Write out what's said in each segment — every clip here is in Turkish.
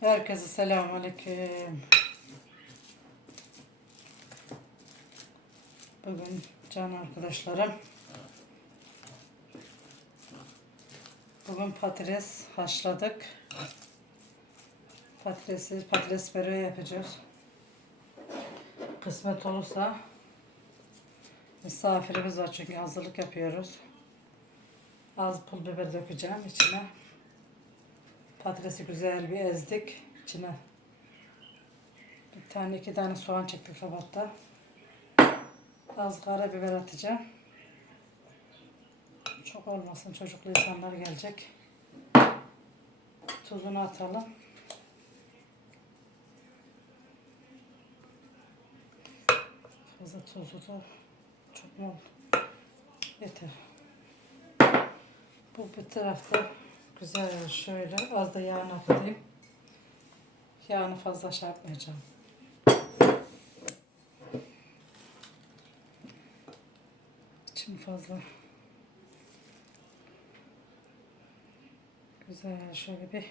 Herkese selamünaleyküm. Bugün can arkadaşlarım. Bugün patates haşladık. Patatesi patates böreği yapacağız. Kısmet olursa misafirimiz var çünkü hazırlık yapıyoruz. Az pul biber dökeceğim içine. Patatesi güzel bir ezdik. içine bir tane iki tane soğan çektik kabatta. Az karabiber atacağım. Çok olmasın çocuklu insanlar gelecek. Tuzunu atalım. Fazla tuzu da çok mu oldu? Yeter. Bu bir tarafta güzel şöyle az da yağını atayım. Yağını fazla şey yapmayacağım. İçim fazla. Güzel şöyle bir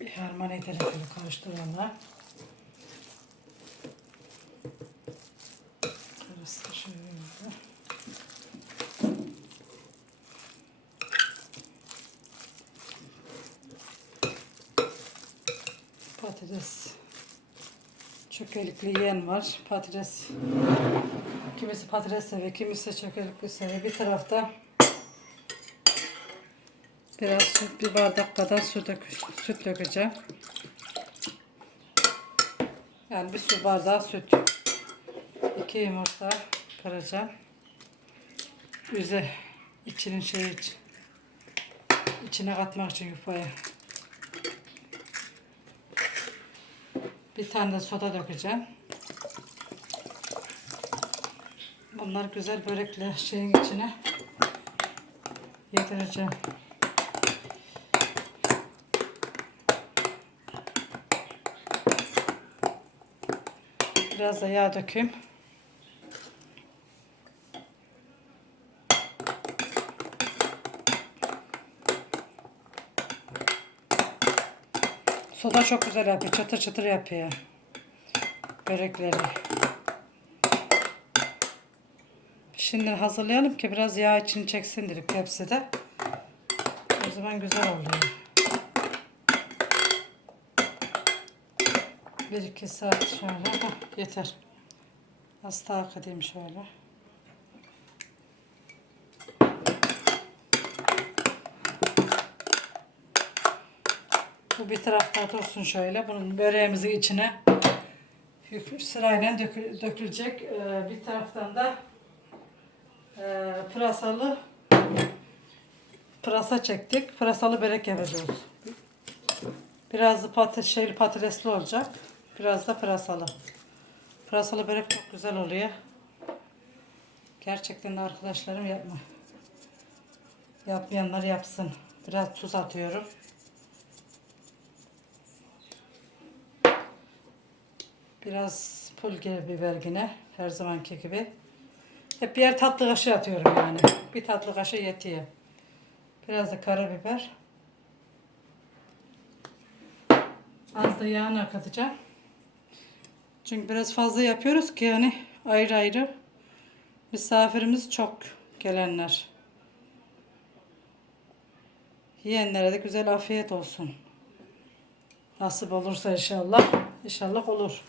bir harman edelim şöyle karıştıralım. Karıştır şöyle. Patates. Çökelikli yiyen var. Patates. Kimisi patates seviyor, kimisi çökelikli seviyor. Bir tarafta biraz süt, bir bardak kadar su dök, süt dökeceğim. Yani bir su bardağı süt. İki yumurta kıracağım. Üze içinin şeyi için. içine katmak için yufayı. Bir tane de soda dökeceğim. Bunlar güzel börekle şeyin içine yedireceğim. Biraz da yağ dökeyim. Soda çok güzel yapıyor. Çıtır çıtır yapıyor. Börekleri. Şimdi hazırlayalım ki biraz yağ içini çeksin dedik tepside. O zaman güzel oluyor. Bir iki saat şöyle. Yeter. Az daha kadayım şöyle. Bu bir tarafta dursun şöyle. Bunun böreğimizin içine sırayla dökü- dökülecek. Ee, bir taraftan da e, pırasalı pırasa çektik. Pırasalı börek yapacağız. Biraz da patates, şeyli patatesli olacak. Biraz da pırasalı. Pırasalı börek çok güzel oluyor. Gerçekten de arkadaşlarım yapma. Yapmayanlar yapsın. Biraz tuz atıyorum. Biraz pul biber yine her zamanki gibi. Hep birer tatlı kaşığı atıyorum yani. Bir tatlı kaşığı yetiyor. Biraz da karabiber. Az da yağını akıtacağım. Çünkü biraz fazla yapıyoruz ki yani ayrı ayrı. Misafirimiz çok gelenler. Yiyenlere de güzel afiyet olsun. Nasip olursa inşallah. İnşallah olur.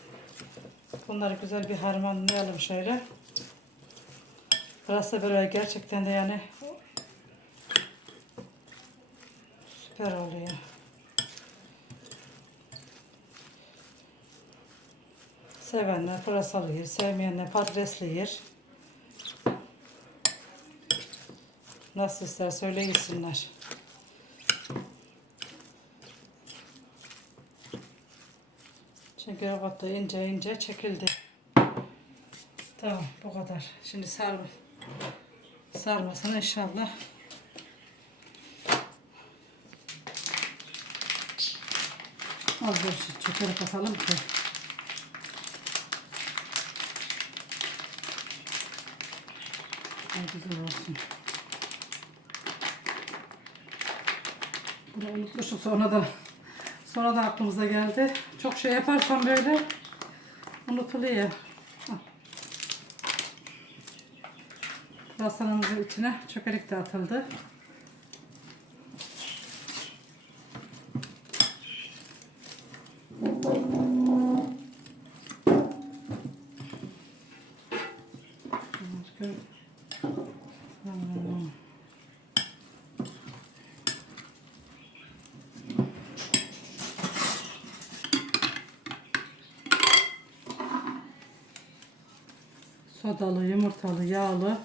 Bunları güzel bir harmanlayalım şöyle. Burası böyle gerçekten de yani süper oluyor. Sevenler pırasalı yer, sevmeyenler patatesli yer. Nasıl ister söyle Çünkü robotta ince ince çekildi. Tamam bu kadar. Şimdi sarma. Sarmasını inşallah. Az bir çekerek atalım ki. Güzel olsun. Bunu unutmuştuk sonra da sonra da aklımıza geldi. Çok şey yaparsam böyle unutuluyor. Al. Pırasanımızın içine çökelik de atıldı. Başka- Sodalı, yumurtalı, yağlı,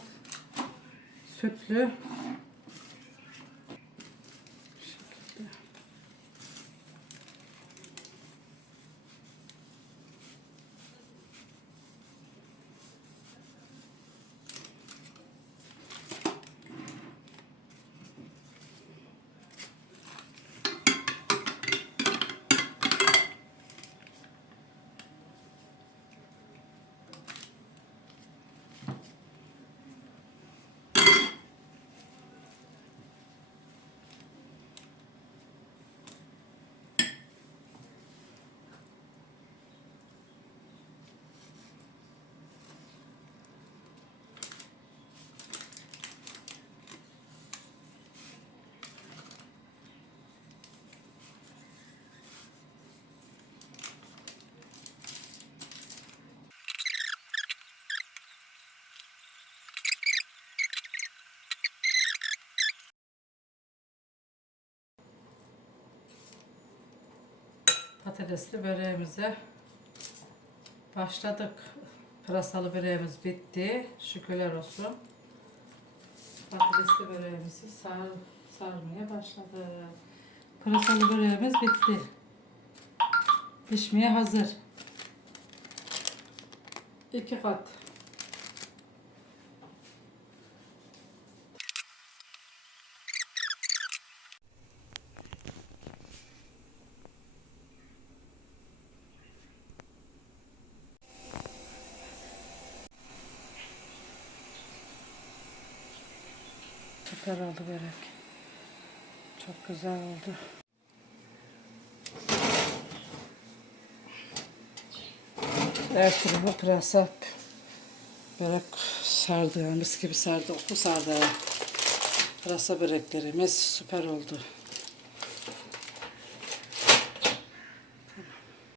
sütlü. Bu şekilde. Patatesli böreğimize başladık. Pırasalı böreğimiz bitti. Şükürler olsun. Patatesli böreğimizi sar, sarmaya başladı. Pırasalı böreğimiz bitti. Pişmeye hazır. İki kat. Süper oldu. Çok güzel oldu. Her türlü pırasa börek sardı. Mis gibi sardı. Oku sardı. Pırasa böreklerimiz süper oldu.